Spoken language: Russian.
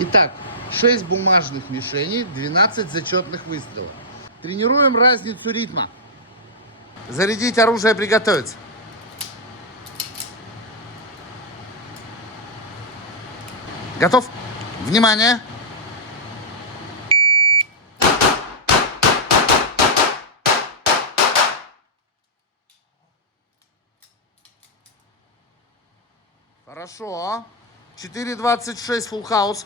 Итак, 6 бумажных мишеней, 12 зачетных выстрелов. Тренируем разницу ритма. Зарядить оружие, приготовиться. Готов? Внимание! Хорошо. 4.26 full house.